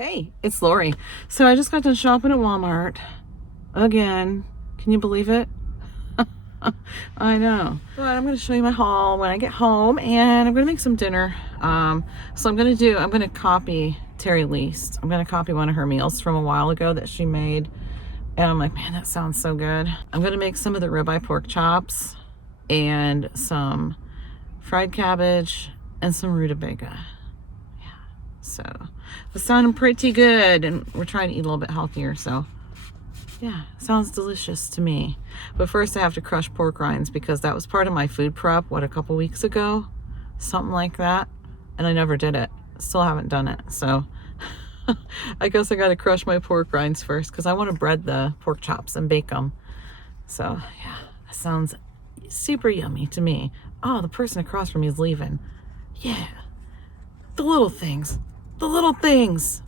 Hey, it's Lori. So I just got done shopping at Walmart again. Can you believe it? I know. But I'm going to show you my haul when I get home, and I'm going to make some dinner. So I'm going to copy Terry Least. I'm going to copy one of her meals from a while ago that she made. And I'm like, man, that sounds so good. I'm going to make some of the ribeye pork chops and some fried cabbage and some rutabaga. So it's sounding pretty good, and we're trying to eat a little bit healthier, so yeah, sounds delicious to me. But first I have to crush pork rinds because that was part of my food prep, a couple weeks ago, something like that, and I never did it. Still haven't done it, so I guess I got to crush my pork rinds first because I want to bread the pork chops and bake them. So yeah, that sounds super yummy to me. Oh, the person across from me is leaving. Yeah, the little things. The little things,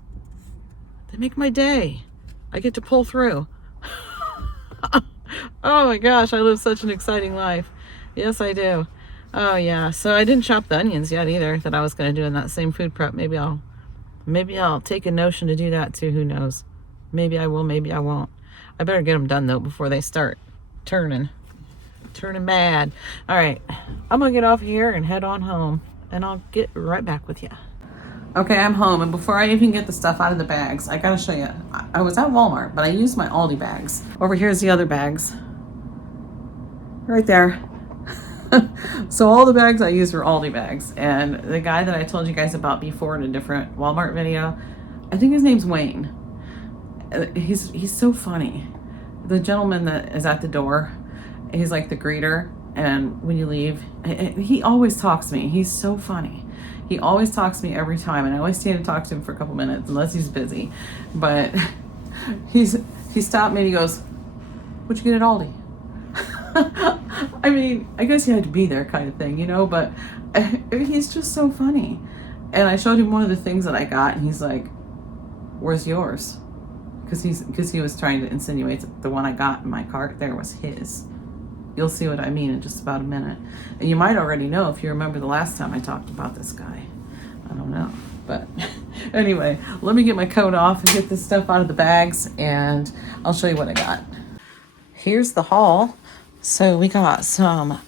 they make my day. I get to pull through. Oh my gosh, I live such an exciting life. Yes, I do. Oh yeah, so I didn't chop the onions yet either that I was going to do in that same food prep. Maybe I'll take a notion to do that too. Who knows? Maybe I will, maybe I won't. I better get them done though before they start turning bad. All right, I'm going to get off here and head on home, and I'll get right back with you. Okay, I'm home, and before I even get the stuff out of the bags, I gotta show you. I was at Walmart, but I used my Aldi bags. Over here's the other bags. Right there. So all the bags I use are Aldi bags. And the guy that I told you guys about before in a different Walmart video, I think his name's Wayne. He's so funny. The gentleman that is at the door, he's like the greeter, and when you leave, he always talks to me. He's so funny. He always talks to me every time, and I always stand to talk to him for a couple minutes unless he's busy. But he stopped me and he goes, "What'd you get at Aldi?" I mean, I guess he had to be there kind of thing, but he's just so funny. And I showed him one of the things that I got, and he's like, "Where's yours?" Because he was trying to insinuate that the one I got in my cart there was his. You'll see what I mean in just about a minute. And you might already know if you remember the last time I talked about this guy. I don't know. But anyway, let me get my coat off and get this stuff out of the bags, and I'll show you what I got. Here's the haul. So we got some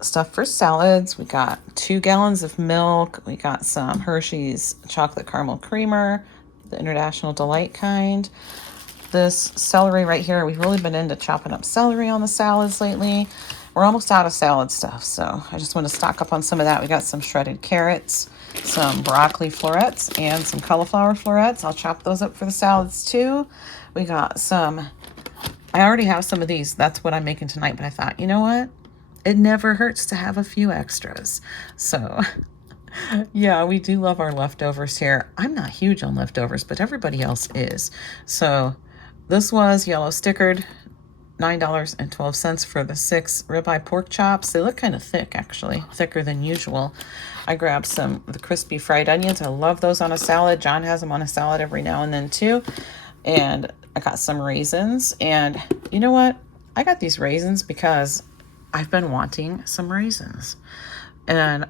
stuff for salads. We got 2 gallons of milk. We got some Hershey's chocolate caramel creamer, the International Delight kind. This celery right here, we've really been into chopping up celery on the salads lately. We're almost out of salad stuff, so I just want to stock up on some of that. We got some shredded carrots, some broccoli florets, and some cauliflower florets. I'll chop those up for the salads too. We got some, I already have some of these. That's what I'm making tonight, but I thought, you know what? It never hurts to have a few extras. So yeah, we do love our leftovers here. I'm not huge on leftovers, but everybody else is. So this was yellow stickered, $9.12 for the 6 ribeye pork chops. They look kind of thick, actually, thicker than usual. I grabbed some of the crispy fried onions. I love those on a salad. John has them on a salad every now and then too. And I got some raisins. And you know what? I got these raisins because I've been wanting some raisins. And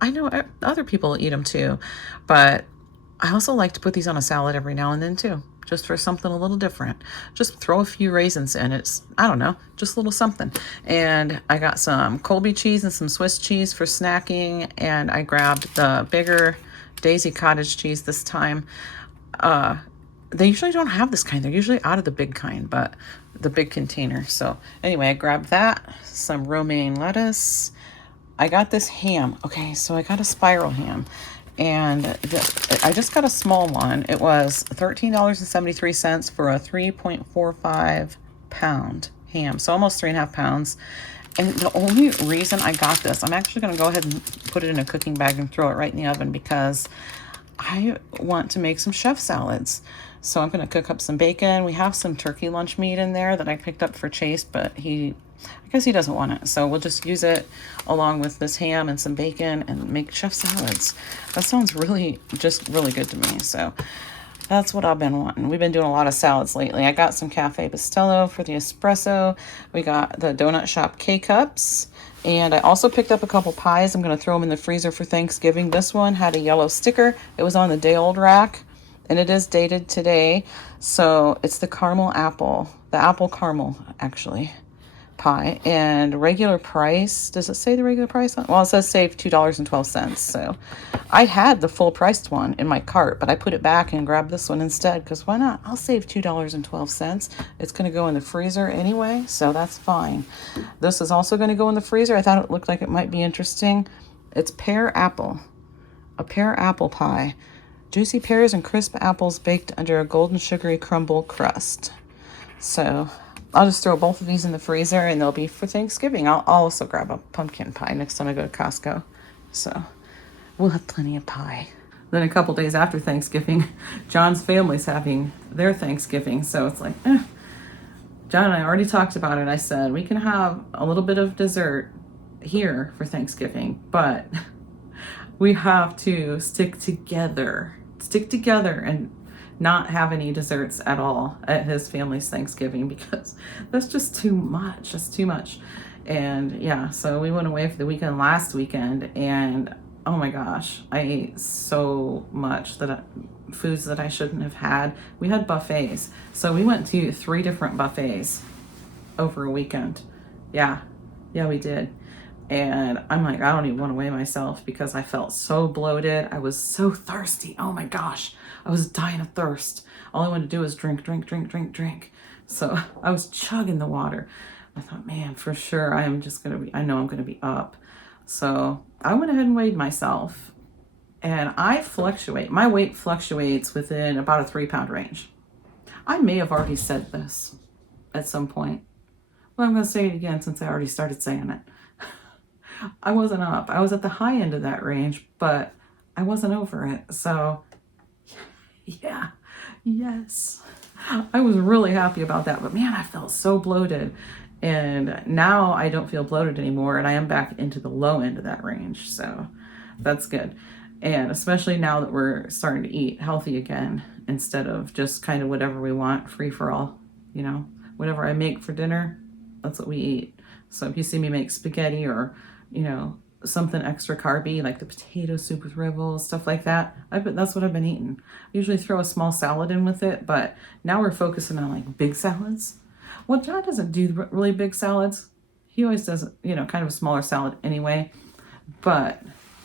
I know other people eat them too, but I also like to put these on a salad every now and then too, just for something a little different. Just throw a few raisins in. It's, I don't know, just a little something. And I got some Colby cheese and some Swiss cheese for snacking, and I grabbed the bigger Daisy cottage cheese this time. They usually don't have this kind. They're usually out of the big kind, but the big container. So anyway, I grabbed that, some romaine lettuce. I got this ham. Okay, so I got a spiral ham, and I just got a small one. It was $13.73 for a 3.45 pound ham, so almost 3.5 pounds. And the only reason I got this, I'm actually going to go ahead and put it in a cooking bag and throw it right in the oven because I want to make some chef salads. So I'm going to cook up some bacon. We have some turkey lunch meat in there that I picked up for Chase, but I guess he doesn't want it. So we'll just use it along with this ham and some bacon and make chef salads. That sounds really good to me. So that's what I've been wanting. We've been doing a lot of salads lately. I got some Cafe Bustelo for the espresso. We got the Donut Shop K-Cups. And I also picked up a couple pies. I'm going to throw them in the freezer for Thanksgiving. This one had a yellow sticker. It was on the day-old rack. and it is dated today. So it's the caramel apple, the apple caramel actually pie, and regular price. Does it say the regular price on? Well, it says save $2.12. So I had the full priced one in my cart, but I put it back and grabbed this one instead because why not? I'll save $2.12. It's going to go in the freezer anyway, so that's fine. This is also going to go in the freezer. I thought it looked like it might be interesting. It's pear apple, a pear apple pie. Juicy pears and crisp apples baked under a golden sugary crumble crust. So I'll just throw both of these in the freezer and they'll be for Thanksgiving. I'll also grab a pumpkin pie next time I go to Costco. So we'll have plenty of pie. Then a couple days after Thanksgiving, John's family's having their Thanksgiving. So it's like, John and I already talked about it. I said, we can have a little bit of dessert here for Thanksgiving, but we have to stick together and not have any desserts at all at his family's Thanksgiving because that's just too much. That's too much. And yeah, so we went away for the weekend last weekend, and oh my gosh, I ate so much foods that I shouldn't have had. We had buffets. So we went to 3 different buffets over a weekend. Yeah, we did. And I'm like, I don't even want to weigh myself because I felt so bloated. I was so thirsty. Oh my gosh. I was dying of thirst. All I wanted to do was drink. So I was chugging the water. I thought, man, for sure, I know I'm going to be up. So I went ahead and weighed myself. And my weight fluctuates within about a 3-pound range. I may have already said this at some point. Well, I'm going to say it again since I already started saying it. I wasn't up. I was at the high end of that range, but I wasn't over it. So yeah, yes. I was really happy about that, but man, I felt so bloated. And now I don't feel bloated anymore, and I am back into the low end of that range. So that's good. And especially now that we're starting to eat healthy again, instead of just kind of whatever we want, free for all, whatever I make for dinner, that's what we eat. So if you see me make spaghetti or something extra carby like the potato soup with ribbles, stuff like that, that's what I've been eating. I usually throw a small salad in with it, but now we're focusing on like big salads. Well, John doesn't do really big salads. He always does, kind of a smaller salad anyway. But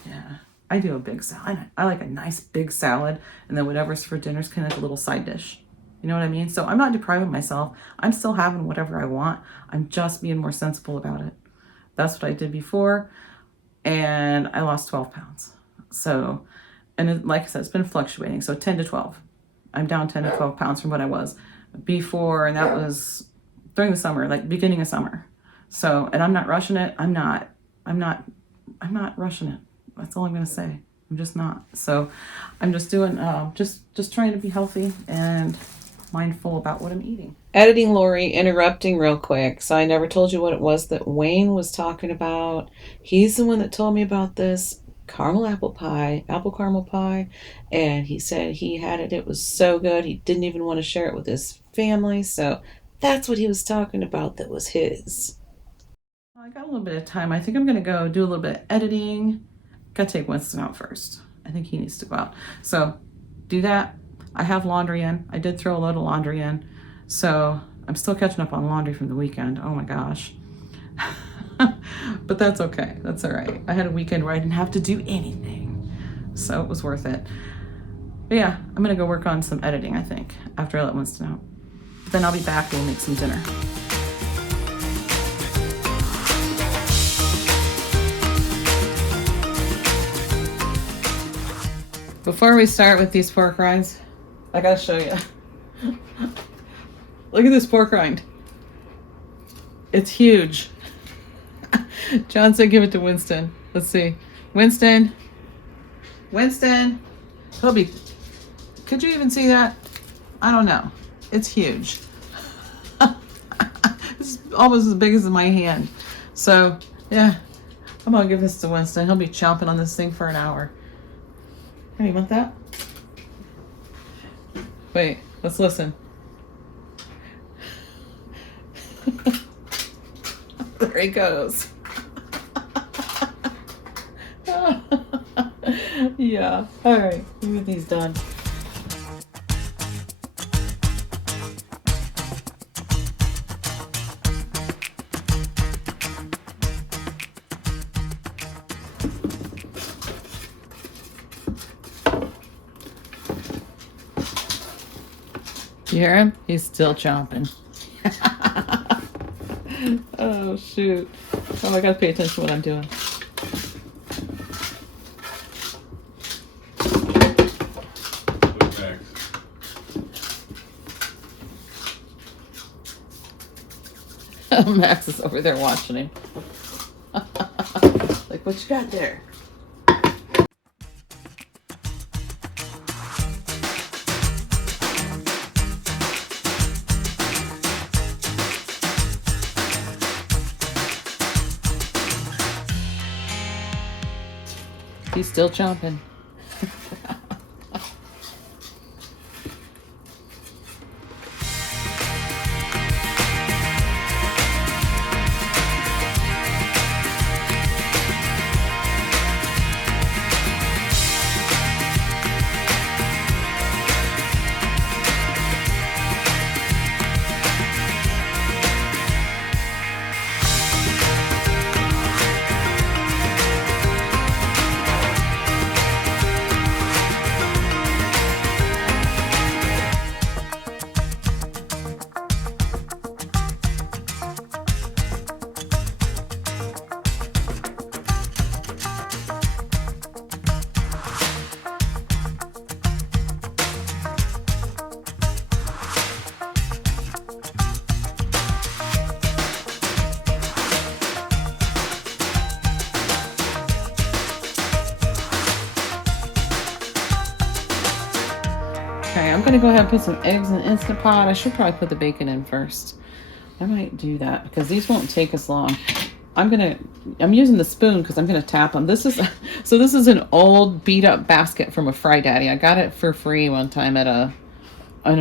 yeah, I do a big salad. I like a nice big salad, and then whatever's for dinner is kind of like a little side dish. You know what I mean? So I'm not depriving myself. I'm still having whatever I want. I'm just being more sensible about it. That's what I did before, and I lost 12 pounds. So, and like I said, it's been fluctuating. So 10 to 12. I'm down 10 to 12 pounds from what I was before, and that was during the summer, like beginning of summer. So, and I'm not rushing it. I'm not rushing it. That's all I'm going to say. I'm just not. So I'm just doing, just trying to be healthy and mindful about what I'm eating. Editing Lori, interrupting real quick. So I never told you what it was that Wayne was talking about. He's the one that told me about this apple caramel pie. And he said he had it. It was so good. He didn't even want to share it with his family. So that's what he was talking about. That was his. I got a little bit of time. I think I'm going to go do a little bit of editing. Got to take Winston out first. I think he needs to go out. So do that. I have laundry in. I did throw a load of laundry in. So I'm still catching up on laundry from the weekend. Oh my gosh. But that's okay. That's all right. I had a weekend where I didn't have to do anything. So it was worth it. But yeah, I'm going to go work on some editing, I think, after I let Winston out. Then I'll be back and make some dinner. Before we start with these pork rinds, I gotta show you. Look at this pork rind. It's huge. John said give it to Winston. Let's see. Winston. Toby, could you even see that? I don't know. It's huge. It's almost as big as my hand. So, yeah. I'm gonna give this to Winston. He'll be chomping on this thing for an hour. Hey, you want that? Wait, let's listen. There he goes. Yeah. All right, let me get these done. You hear him? He's still chomping. Oh, shoot. Oh, I gotta pay attention to what I'm doing. Max is over there watching him. Like, what you got there? He's still chomping. Okay, I'm gonna go ahead and put some eggs in the Instant Pot. I should probably put the bacon in first. I might do that because these won't take as long. I'm using the spoon because I'm gonna tap them. This is an old beat up basket from a Fry Daddy. I got it for free one time at a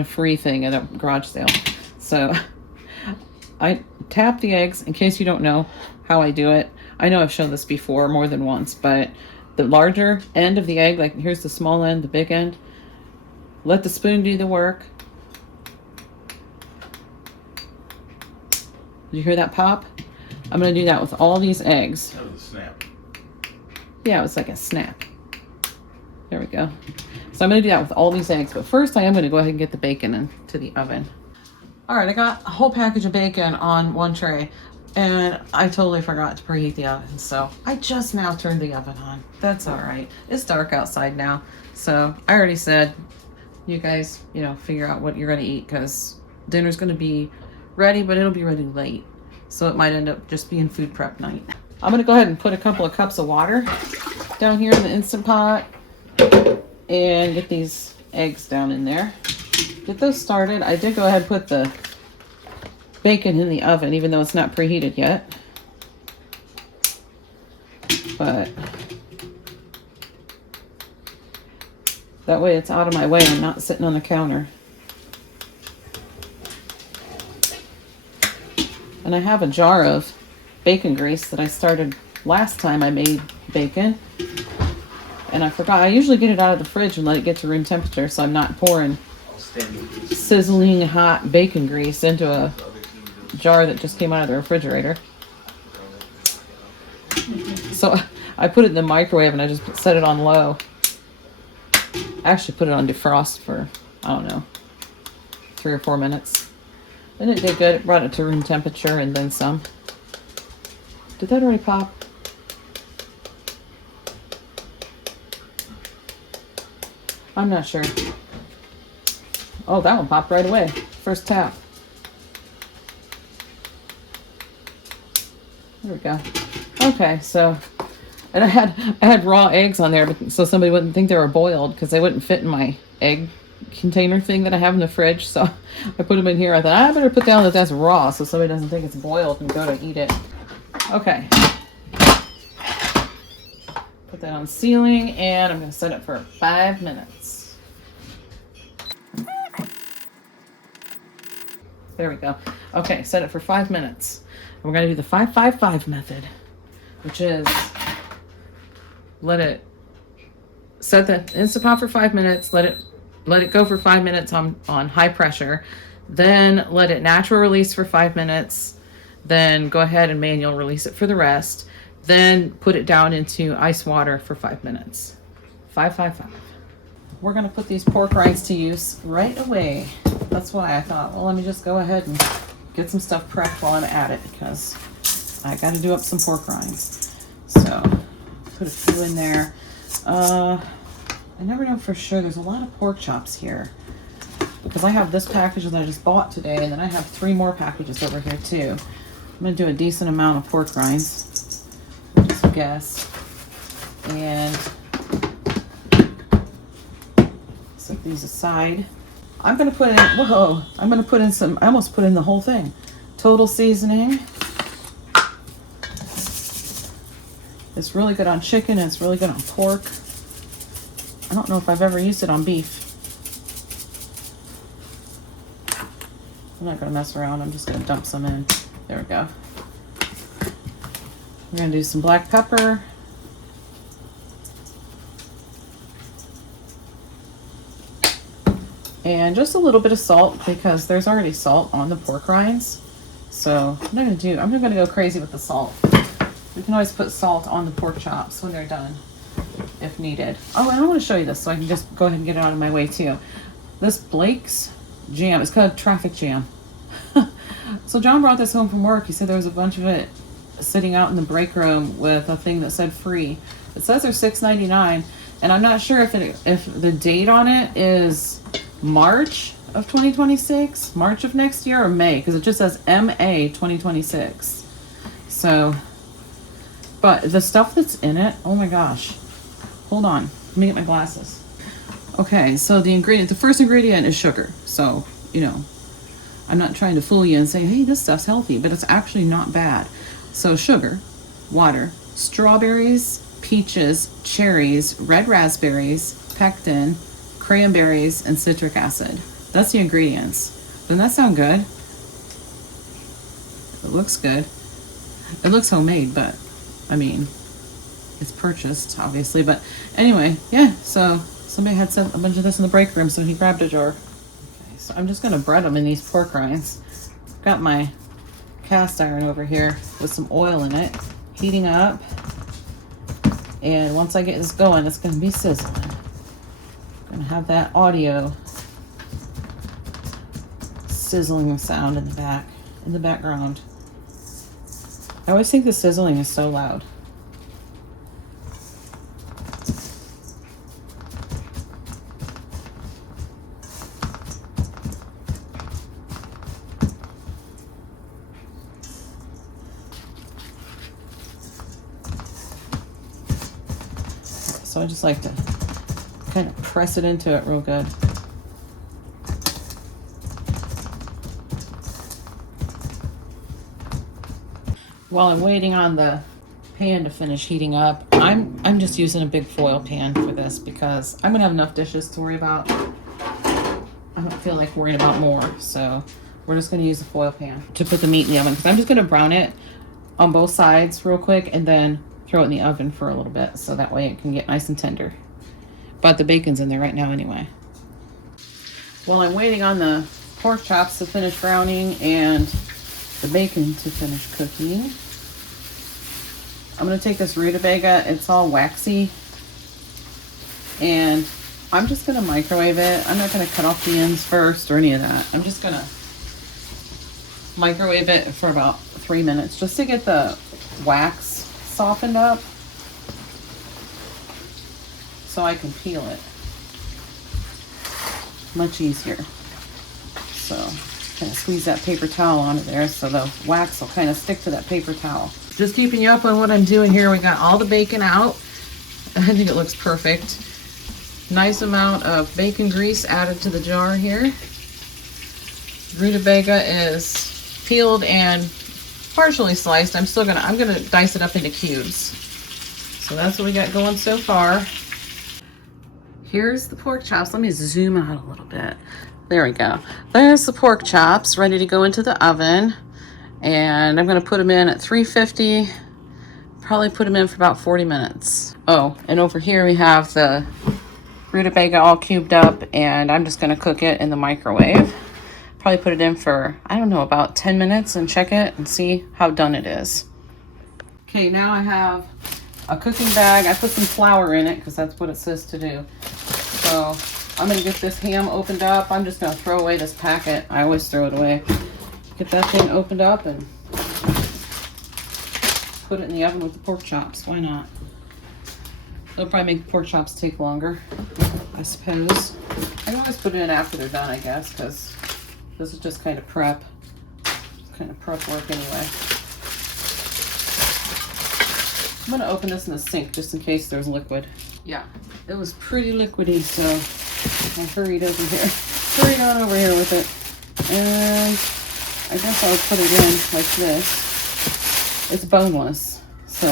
free thing at a garage sale. So I tap the eggs in case you don't know how I do it. I know I've shown this before more than once, but the larger end of the egg, like here's the small end, the big end. Let the spoon do the work. Did you hear that pop? I'm going to do that with all these eggs. That was a snap. Yeah, it was like a snap. There we go. So I'm going to do that with all these eggs. But first I am going to go ahead and get the bacon into the oven. All right, I got a whole package of bacon on one tray. And I totally forgot to preheat the oven. So I just now turned the oven on. That's all right. It's dark outside now. So I already said, you guys, figure out what you're going to eat because dinner's going to be ready, but it'll be ready late. So it might end up just being food prep night. I'm going to go ahead and put a couple of cups of water down here in the Instant Pot and get these eggs down in there. Get those started. I did go ahead and put the bacon in the oven, even though it's not preheated yet. But that way it's out of my way and not sitting on the counter. And I have a jar of bacon grease that I started last time I made bacon. And I forgot, I usually get it out of the fridge and let it get to room temperature so I'm not pouring sizzling hot bacon grease into a jar that just came out of the refrigerator. So I put it in the microwave and I just set it on low. I actually put it on defrost for, I don't know, 3 or 4 minutes. And it did good. It brought it to room temperature and then some. Did that already pop? I'm not sure. Oh, that one popped right away. First tap. There we go. Okay, so, and I had raw eggs on there, but so somebody wouldn't think they were boiled because they wouldn't fit in my egg container thing that I have in the fridge. So I put them in here. I thought I better put down that that's raw so somebody doesn't think it's boiled and go to eat it. Okay. Put that on sealing and I'm going to set it for 5 minutes. There we go. Okay, set it for 5 minutes. We're going to do the 5-5-5 method, which is let it set the Instant Pot for 5 minutes, let it go for 5 minutes on high pressure, then let it natural release for 5 minutes, then go ahead and manual release it for the rest, then put it down into ice water for 5 minutes. 5-5-5. We're going to put these pork rinds to use right away. that's why I thought, well, let me just go ahead and get some stuff prepped while I'm at it, because I got to do up some pork rinds. So put a few in there. I never know for sure. There's a lot of pork chops here because I have this package that I just bought today, and then I have 3 more packages over here too. I'm gonna do a decent amount of pork rinds, just a guess, and set these aside. I'm gonna put in, whoa, I'm gonna put in some, I almost put in the whole thing. Total seasoning. It's really good on chicken, and it's really good on pork. I don't know if I've ever used it on beef. I'm not gonna mess around, I'm just gonna dump some in. There we go. We're gonna do some black pepper. And just a little bit of salt, because there's already salt on the pork rinds. So I'm not gonna go crazy with the salt. We can always put salt on the pork chops when they're done, if needed. Oh, and I want to show you this so I can just go ahead and get it out of my way too. This Blake's jam, it's called traffic jam. So John brought this home from work. He said there was a bunch of it sitting out in the break room with a thing that said free. It says they're $6.99, and I'm not sure if the date on it is March of 2026, March of next year, or May, because it just says MA 2026. So, but the stuff that's in it, oh my gosh. Hold on, let me get my glasses. Okay, so the first ingredient is sugar. So, you know, I'm not trying to fool you and say, hey, this stuff's healthy, but it's actually not bad. So sugar, water, strawberries, peaches, cherries, red raspberries, pectin, cranberries, and citric acid. That's the ingredients. Doesn't that sound good? It looks good. It looks homemade, but I mean, it's purchased, obviously. But anyway, yeah, so somebody had sent a bunch of this in the break room, so he grabbed a jar. Okay, so I'm just gonna bread them in these pork rinds. Got my cast iron over here with some oil in it, heating up. And once I get this going, it's gonna be sizzling. I'm gonna have that audio sizzling sound in the background. I always think the sizzling is so loud. So I just like to kind of press it into it real good. While I'm waiting on the pan to finish heating up, I'm just using a big foil pan for this because I'm gonna have enough dishes to worry about. I don't feel like worrying about more, so we're just gonna use a foil pan to put the meat in the oven, because I'm just gonna brown it on both sides real quick and then throw it in the oven for a little bit, so that way it can get nice and tender. But the bacon's in there right now anyway. While I'm waiting on the pork chops to finish browning and the bacon to finish cooking, I'm going to take this rutabaga. It's all waxy, and I'm just going to microwave it. I'm not going to cut off the ends first or any of that. I'm just going to microwave it for about 3 minutes just to get the wax softened up so I can peel it much easier. So kind of squeeze that paper towel onto there so the wax will kind of stick to that paper towel. Just keeping you up on what I'm doing here. We got all the bacon out. I think it looks perfect. Nice amount of bacon grease added to the jar here. Rutabaga is peeled and partially sliced. I'm gonna dice it up into cubes. So that's what we got going so far. Here's the pork chops. Let me zoom out a little bit. There we go. There's the pork chops ready to go into the oven. And I'm gonna put them in at 350. Probably put them in for about 40 minutes. Oh, and over here we have the rutabaga all cubed up, and I'm just gonna cook it in the microwave. Probably put it in for, I don't know, about 10 minutes and check it and see how done it is. Okay, now I have a cooking bag. I put some flour in it because that's what it says to do. So I'm gonna get this ham opened up. I'm just gonna throw away this packet. I always throw it away. Get that thing opened up and put it in the oven with the pork chops. Why not? It'll probably make pork chops take longer, I suppose. I can always put it in after they're done, I guess, because this is just kind of prep. It's kind of prep work anyway. I'm gonna open this in the sink just in case there's liquid. Yeah, it was pretty liquidy, so I hurried over here. Hurried on over here with it. And I guess I'll put it in like this. It's boneless, so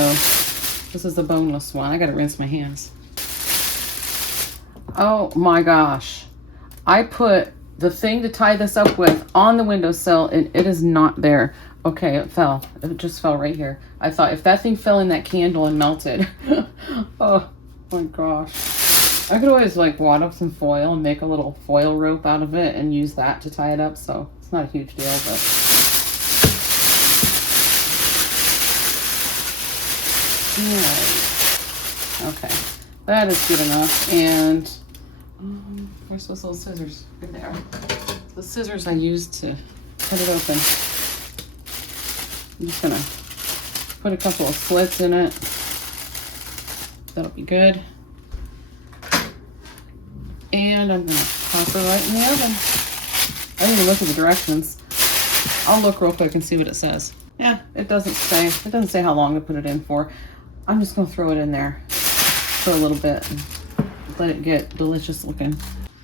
this is the boneless one. I gotta rinse my hands. Oh my gosh. I put the thing to tie this up with on the windowsill and it is not there. Okay, it fell. It just fell right here. I thought if that thing fell in that candle and melted. Oh my gosh. I could always like wad up some foil and make a little foil rope out of it and use that to tie it up. So it's not a huge deal, but. Alright. Okay. That is good enough. And where's those little scissors? Right there. The scissors I used to cut it open. I'm just gonna put a couple of slits in it. That'll be good. And I'm gonna pop it right in the oven. I didn't even look at the directions. I'll look real quick and see what it says. Yeah, it doesn't say. It doesn't say how long to put it in for. I'm just gonna throw it in there for a little bit and let it get delicious looking.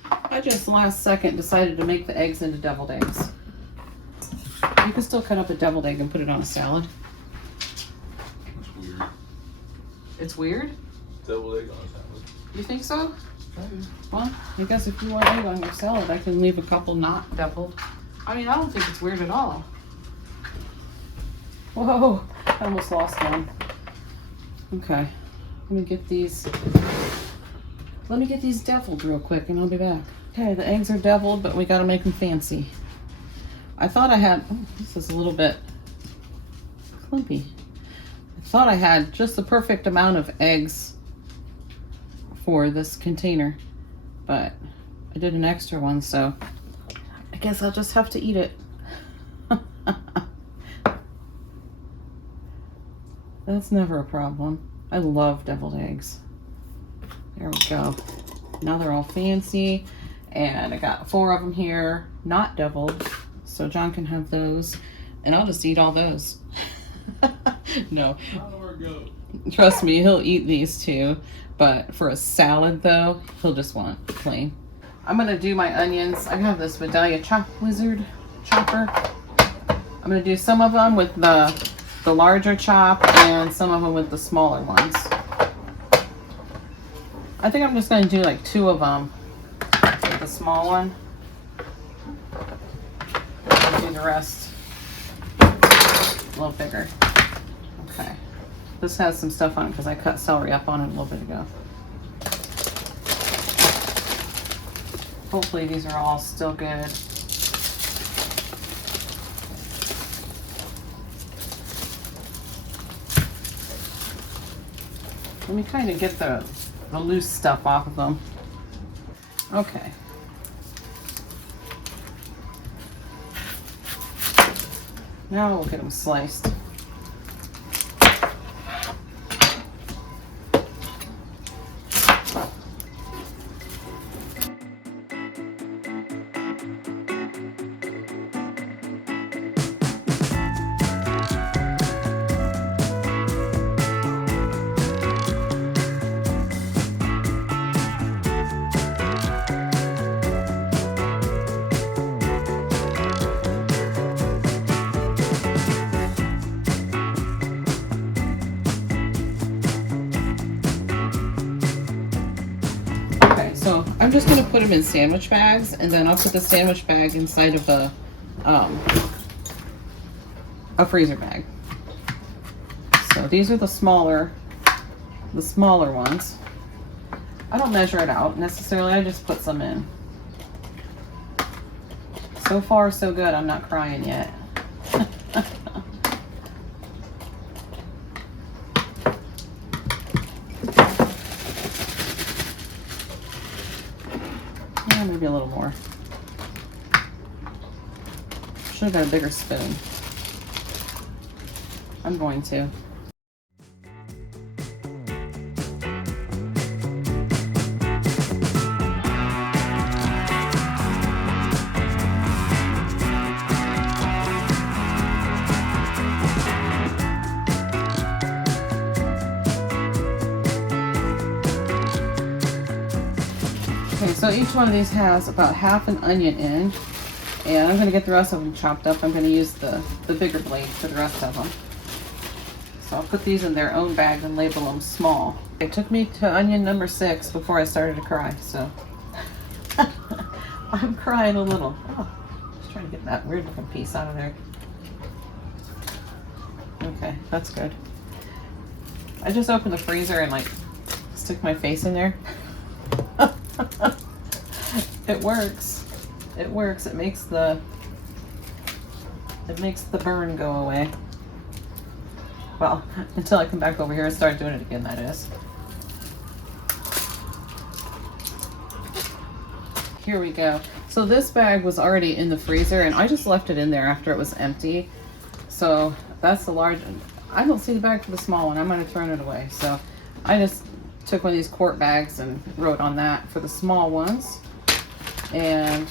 I just last second decided to make the eggs into deviled eggs. You can still cut up a deviled egg and put it on a salad. That's weird. It's weird? Deviled egg on a salad. You think so? Maybe. Well, I guess if you want egg on your salad, I can leave a couple not deviled. I mean, I don't think it's weird at all. Whoa, I almost lost one. Okay, let me get these deviled real quick and I'll be back. Okay, the eggs are deviled, but we gotta make them fancy. I thought I had, oh, this is a little bit clumpy. I thought I had just the perfect amount of eggs for this container, but I did an extra one, so I guess I'll just have to eat it. That's never a problem. I love deviled eggs. There we go. Now they're all fancy, and I got 4 of them here, not deviled, so John can have those, and I'll just eat all those. No. Trust me, he'll eat these too. But for a salad though, he'll just want plain. I'm gonna do my onions. I have this Vidalia Wizard chopper. I'm gonna do some of them with the larger chop and some of them with the smaller ones. I think I'm just gonna do like 2 of them with the small one. I'll do the rest a little bigger. Okay. This has some stuff on it because I cut celery up on it a little bit ago. Hopefully these are all still good. Let me kind of get the loose stuff off of them. Okay. Now we'll get them sliced. So I'm just going to put them in sandwich bags, and then I'll put the sandwich bag inside of a freezer bag. So these are the smaller ones. I don't measure it out necessarily. I just put some in. So far, so good. I'm not crying yet. Should have got a bigger spoon. I'm going to. Okay, so each one of these has about half an onion in, and I'm going to get the rest of them chopped up. I'm going to use the bigger blade for the rest of them. So I'll put these in their own bag and label them small. It took me to onion number 6 before I started to cry, so I'm crying a little. Oh, just trying to get that weird looking piece out of there. Okay, that's good. I just opened the freezer and like stick my face in there. It works. It works. It makes the burn go away. Well, until I come back over here and start doing it again, that is. Here we go. So this bag was already in the freezer and I just left it in there after it was empty. So that's the large one. I don't see the bag for the small one. I'm going to throw it away. So I just took one of these quart bags and wrote on that for the small ones. And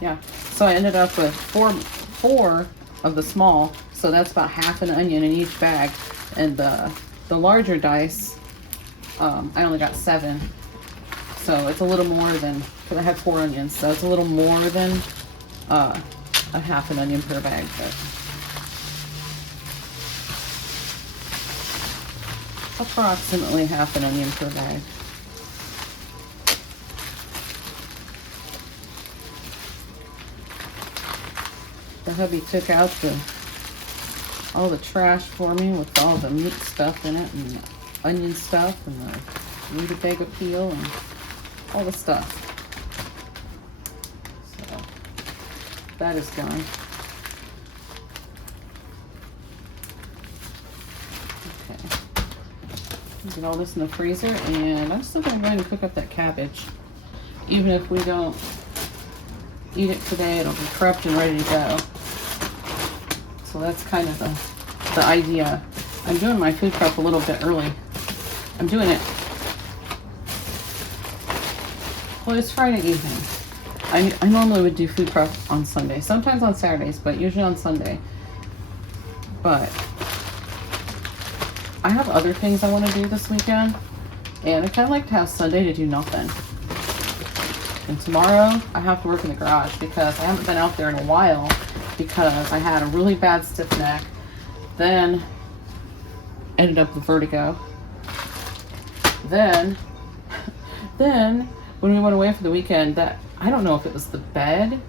yeah, so I ended up with four of the small. So that's about half an onion in each bag. And the larger dice, I only got 7. So it's a little more than, because I had 4 onions. So it's a little more than a half an onion per bag. But approximately half an onion per bag. The hubby took out all the trash for me with all the meat stuff in it and the onion stuff and the rutabaga peel and all the stuff. So that is gone. Get all this in the freezer, and I'm still going to go ahead and cook up that cabbage. Even if we don't eat it today, it'll be prepped and ready to go. So that's kind of the idea. I'm doing my food prep a little bit early. I'm doing it. Well, it's Friday evening. I normally would do food prep on Sunday, sometimes on Saturdays, but usually on Sunday. But I have other things I want to do this weekend, and I kind of like to have Sunday to do nothing. And tomorrow I have to work in the garage because I haven't been out there in a while because I had a really bad stiff neck, then ended up with vertigo. Then when we went away for the weekend, that I don't know if it was the bed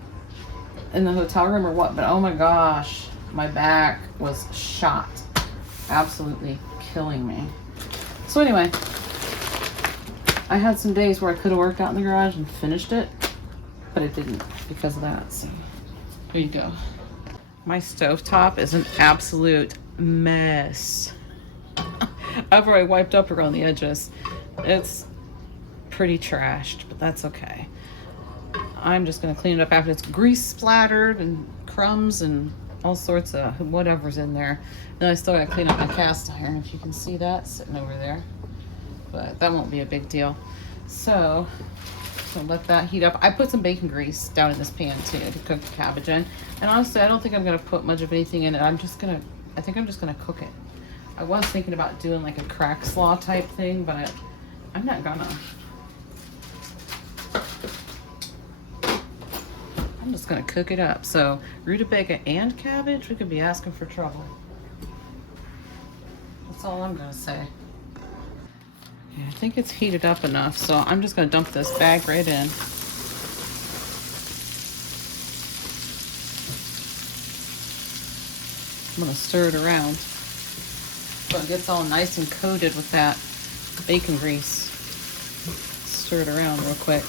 in the hotel room or what, but oh my gosh, my back was shot. Absolutely killing me. So anyway, I had some days where I could have worked out in the garage and finished it, but it didn't because of that. So here you go. My stovetop is an absolute mess. I've already wiped up around the edges. It's pretty trashed, but that's okay. I'm just going to clean it up after it's grease splattered and crumbs and all sorts of whatever's in there. Then I still got to clean up my cast iron, if you can see that sitting over there. But that won't be a big deal. So let that heat up. I put some bacon grease down in this pan too to cook the cabbage in. And honestly, I don't think I'm going to put much of anything in it. I think I'm just going to cook it. I was thinking about doing like a crack slaw type thing, but I'm not gonna. I'm just gonna cook it up. So rutabaga and cabbage, we could be asking for trouble. That's all I'm gonna say. Yeah, I think it's heated up enough, so I'm just gonna dump this bag right in. I'm gonna stir it around so it gets all nice and coated with that bacon grease. Stir it around real quick.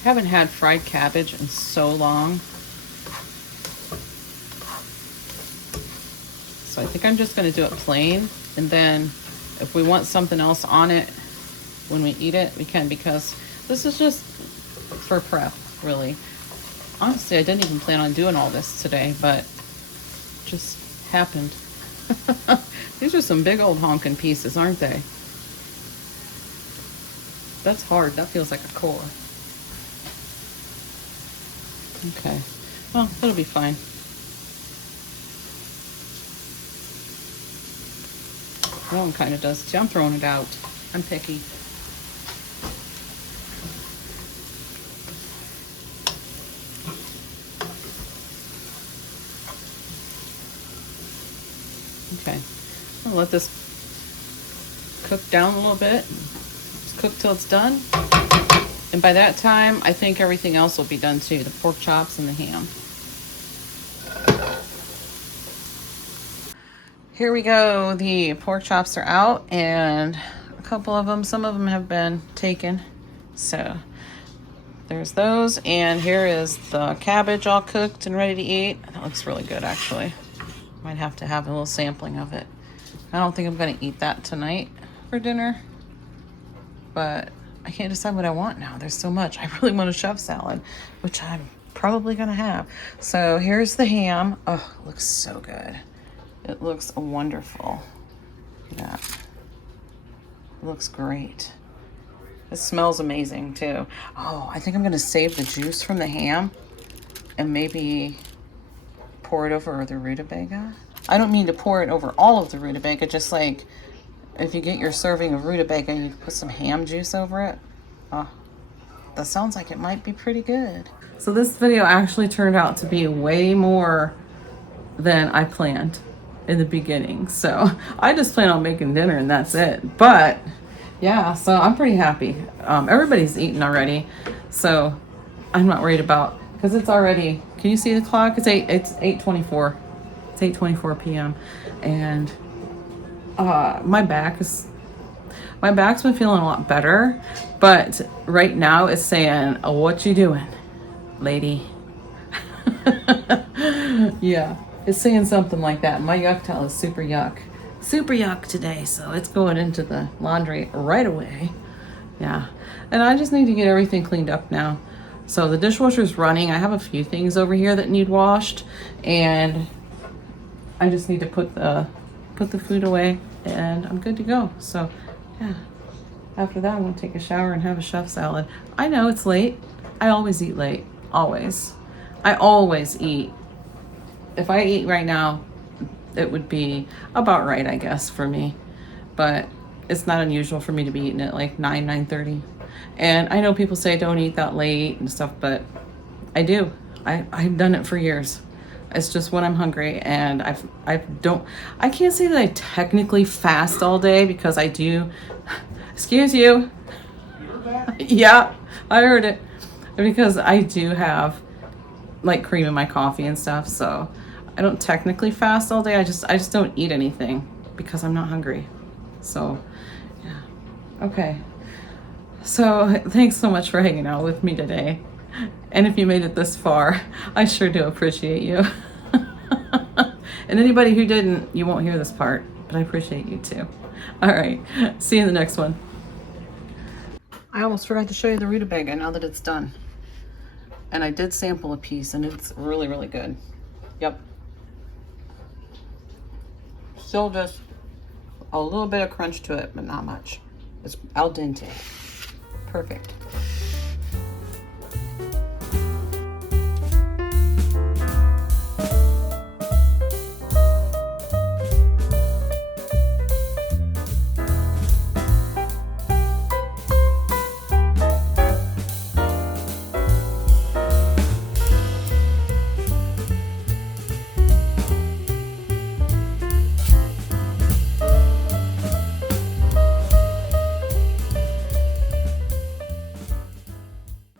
I haven't had fried cabbage in so long. So I think I'm just going to do it plain. And then if we want something else on it when we eat it, we can, because This is just for prep, really. Honestly, I didn't even plan on doing all this today, but just happened. These are some big old honking pieces, aren't they? That's hard. That feels like a core. Okay. Well, it'll be fine. That one kind of does too. I'm throwing it out. I'm picky. Okay. I'll let this cook down a little bit. Just cook till it's done. And by that time, I think everything else will be done too. The pork chops and the ham. Here we go. The pork chops are out, and a couple of them, some of them have been taken. So there's those. And here is the cabbage all cooked and ready to eat. That looks really good, actually. Might have to have a little sampling of it. I don't think I'm going to eat that tonight for dinner, but I can't decide what I want now. There's so much. I really want a chef salad, which I'm probably going to have. So here's the ham. Oh, it looks so good. It looks wonderful. Look at that. It looks great. It smells amazing too. Oh, I think I'm going to save the juice from the ham and maybe pour it over the rutabaga. I don't mean to pour it over all of the rutabaga, just like if you get your serving of rutabaga, you put some ham juice over it. Oh, that sounds like it might be pretty good. So this video actually turned out to be way more than I planned in the beginning. So I just plan on making dinner and that's it. But yeah, so I'm pretty happy. Everybody's eaten already, so I'm not worried about, because it's already, can you see the clock? It's 8:24. It's 8:24 p.m. and my back's been feeling a lot better, but right now it's saying, oh, what you doing, lady? Yeah, it's saying something like that. My yuck towel is super yuck today, so it's going into the laundry right away. Yeah, and I just need to get everything cleaned up now. So the dishwasher's running. I have a few things over here that need washed, and I just need to put the food away, and I'm good to go. So yeah, after that I'm gonna take a shower and have a chef salad. I know it's late. I always eat late. Always. I always eat. If I eat right now, it would be about right, I guess, for me. But it's not unusual for me to be eating at like 9:30. And I know people say don't eat that late and stuff, but I do. I've done it for years. It's just when I'm hungry, and I can't say that I technically fast all day, because I do. Excuse you. Yeah, I heard it. Because I do have like cream in my coffee and stuff, so I don't technically fast all day. I just don't eat anything because I'm not hungry. So yeah. Okay. So thanks so much for hanging out with me today. And if you made it this far, I sure do appreciate you. And anybody who didn't, you won't hear this part, but I appreciate you too. All right, see you in the next one. I almost forgot to show you the rutabaga now that it's done. And I did sample a piece, and it's really, really good. Yep. Still just a little bit of crunch to it, but not much. It's al dente. Perfect.